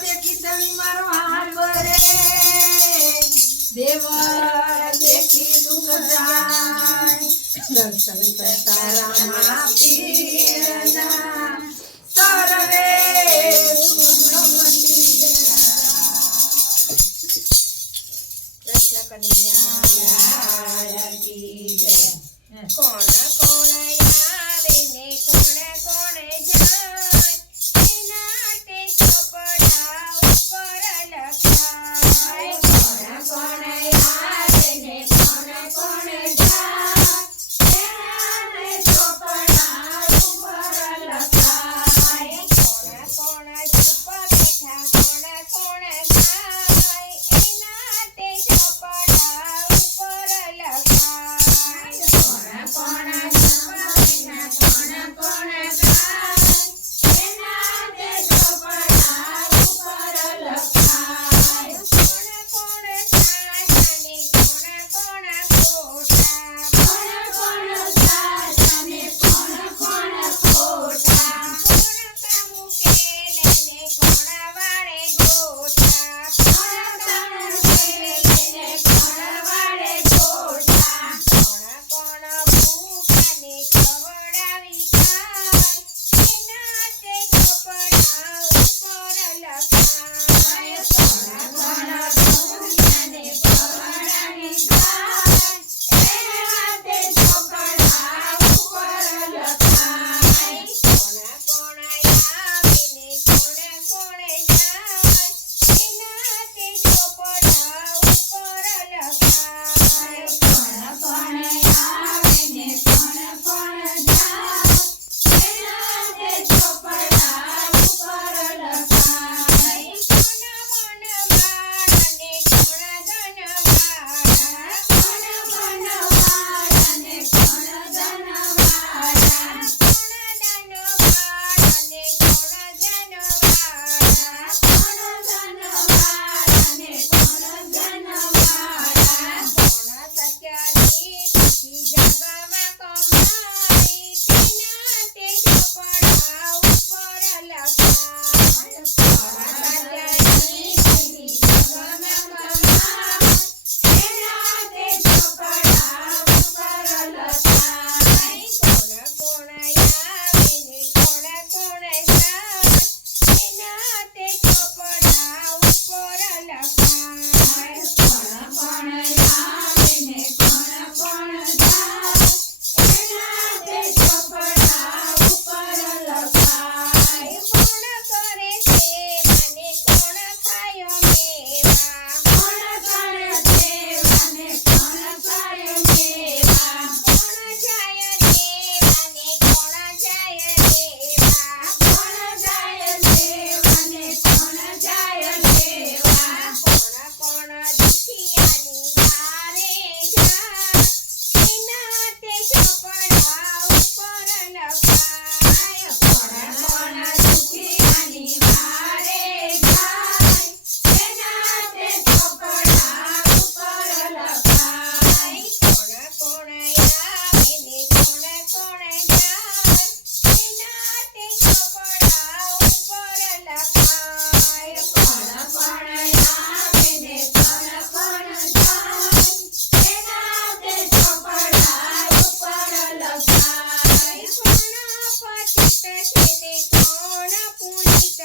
देखी तनी मारो हाल बरे देव देखी दुख जाय दर्शन करता रामा पीरना सर्वे सुमति कृष्ण कन्हैया की जय। कोण कोण आवे ने कोण कोण जाय एना ते कपड़ा ऊपर लखाय कोण कोण आवे ने कोण कोण जाय एना ते कपड़ा ऊपर लखाय कोण कोण चुप बैठा कोण कोण गाय एना ते कपड़ा ऊपर लखाय कोण चुप बैठा कोण कोण गाय एना ते कपड़ा ऊपर लखाय कोण कोण साजाने कोण कोण खोटा कोण कोण साजाने कोण कोण खोटा कोण कामू केले ने कोण वाळे गोठा कोण कोण केले कोण वाळे गोठा कोण कोण भूखाने खवडावी खाय एना ते कपड़ा ऊपर लखाय कोण कोण भूखाने खवडावी खाय एना ते कपड़ा ऊपर लखाय कोण कोण आवे ने कोण कोण जाय एना ते कपड़ा ऊपर लखाय कोण कोण आवे ने कोण कोण जाय एना ते कपड़ा ऊपर लखाय कोण मन वाळाने कोण धनवाळा कोण मनवाळाने कोण धनवाळा कोण धनवाळाने कोण धनवाळा कोण धनवाळाने कोण धनवाळा कोण सत्यानी सुखी जगमा कमाई तेना ते कपड़ा ऊपर लखाय कोण सत्यानी सुखी जगमा कमाई एना ते कपड़ा ऊपर लखाय कोण कोण आवे ने कोण कोण जाय एना ते कपड़ा ऊपर लखाय कोण कोण आवे ने कोण कोण जाय एना ते कपड़ा ऊपर लखाय कोण करे सेवा ने कोण खाय मेवा कोण करे सेवा ने कोण खाय मेवा कोण जाय देवा ने कोण जाय देवा कोण जाय देवा ने कोण जाय देवा कोण कोण दुखियानी वारे जाय एना ते कपड़ा ऊपर लखाय कोण कोण दुखी आणि वारे जाय एना ते कपड़ा ऊपर लखाय कोण कोण आवे ने कोण कोण जाय एना ते कपड़ा ऊपर लखाय कोण कोण आवे ने कोण कोण जाय एना ते कपड़ा ऊपर लखाय कोण पतित छे ने कोण पुनित